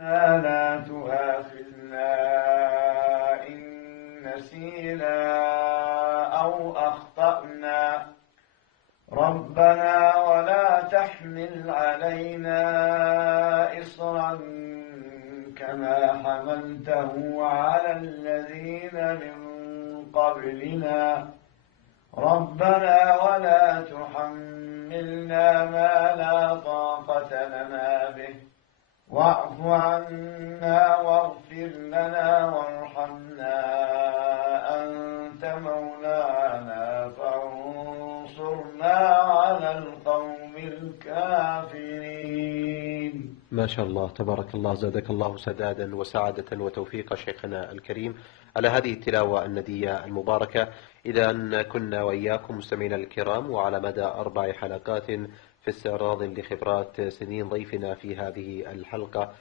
لا تؤاخذنا إن نسينا أو أخطأنا ربنا ولا تحمل علينا إصرا كما حملته على الذين من قبلنا ربنا ولا تحملنا ما لا طاقة لنا به واعف عنا واغفر لنا وارحمنا أنت مولانا فانصرنا على القوم الكافرين. ما شاء الله تبارك الله، زادك الله سدادا وسعادة وتوفيق شيخنا الكريم على هذه التلاوة الندية المباركة. إذا كنا وإياكم مستمعينا الكرام وعلى مدى 4 حلقات في استعراض لخبرات سنين ضيفنا في هذه الحلقة